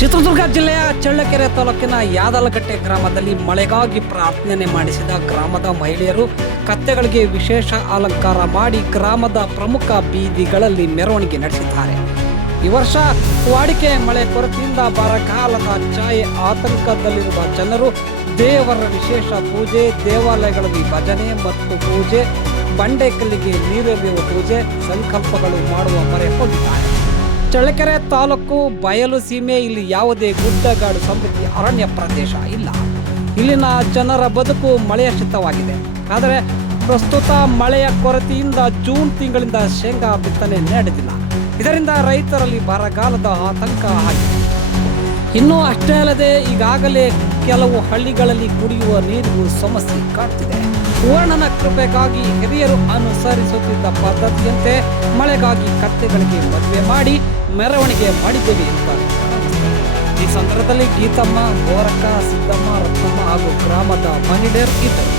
ಚಿತ್ರದುರ್ಗ ಜಿಲ್ಲೆಯ ಚಳ್ಳಕೆರೆ ತಾಲೂಕಿನ ಯಾದಲಗಟ್ಟೆ ಗ್ರಾಮದಲ್ಲಿ ಮಳೆಗಾಗಿ ಪ್ರಾರ್ಥನೆ ಮಾಡಿಸಿದ ಗ್ರಾಮದ ಮಹಿಳೆಯರು ಕತ್ತೆಗಳಿಗೆ ವಿಶೇಷ ಅಲಂಕಾರ ಮಾಡಿ ಗ್ರಾಮದ ಪ್ರಮುಖ ಬೀದಿಗಳಲ್ಲಿ ಮೆರವಣಿಗೆ ನಡೆಸಿದ್ದಾರೆ. ಈ ವರ್ಷ ವಾಡಿಕೆ ಮಳೆ ಕೊರತೆಯಿಂದ ಬರಗಾಲದ ಛಾಯೆ ಆತಂಕದಲ್ಲಿರುವ ಜನರು ದೇವರ ವಿಶೇಷ ಪೂಜೆ, ದೇವಾಲಯಗಳಲ್ಲಿ ಭಜನೆ ಮತ್ತು ಪೂಜೆ, ಬಂಡೆಕಲ್ಲಿಗೆ ನೀರೆರೆಯುವ ಪೂಜೆ, ಸಂಕಲ್ಪಗಳು ಮಾಡುವ ಮೊರೆ ಹೋಗಿದ್ದಾರೆ. ಚಳ್ಳಕೆರೆ ತಾಲೂಕು ಬಯಲು ಸೀಮೆ. ಇಲ್ಲಿ ಯಾವುದೇ ಗುಡ್ಡಗಾಡು ಸಮೃದ್ಧಿ ಅರಣ್ಯ ಪ್ರದೇಶ ಇಲ್ಲ. ಇಲ್ಲಿನ ಜನರ ಬದುಕು ಮಳೆಯಾಶ್ರಿತವಾಗಿದೆ. ಆದರೆ ಪ್ರಸ್ತುತ ಮಳೆಯ ಕೊರತೆಯಿಂದ ಜೂನ್ ತಿಂಗಳಿಂದ ಶೇಂಗಾ ಬಿತ್ತನೆ ನಡೆದಿಲ್ಲ. ಇದರಿಂದ ರೈತರಲ್ಲಿ ಬರಗಾಲದ ಆತಂಕ ಆಗಿದೆ. ಇನ್ನೂ ಅಷ್ಟೇ ಅಲ್ಲದೆ ಈಗಾಗಲೇ ಕೆಲವು ಹಳ್ಳಿಗಳಲ್ಲಿ ಕುಡಿಯುವ ನೀರಿಗೂ ಸಮಸ್ಯೆ ಕಾಡ್ತಿದೆ. ಪೂರ್ಣನ ಕೃಪೆಗಾಗಿ ಹಿರಿಯರು ಅನುಸರಿಸುತ್ತಿದ್ದ ಪದ್ಧತಿಯಂತೆ ಮಳೆಗಾಗಿ ಕತ್ತೆಗಳಿಗೆ ಮದುವೆ ಮಾಡಿ ಮೆರವಣಿಗೆ ಮಾಡಿದ್ದೇವೆ ಅಂತ ಈ ಸಂದರ್ಭದಲ್ಲಿ ಗೀತಮ್ಮ, ಗೋರಕ್ಕ, ಸಿದ್ದಮ್ಮ, ರತ್ನಮ್ಮ ಹಾಗೂ ಗ್ರಾಮದ ಮಹಿಳೆಯರು ಇದ್ದರು.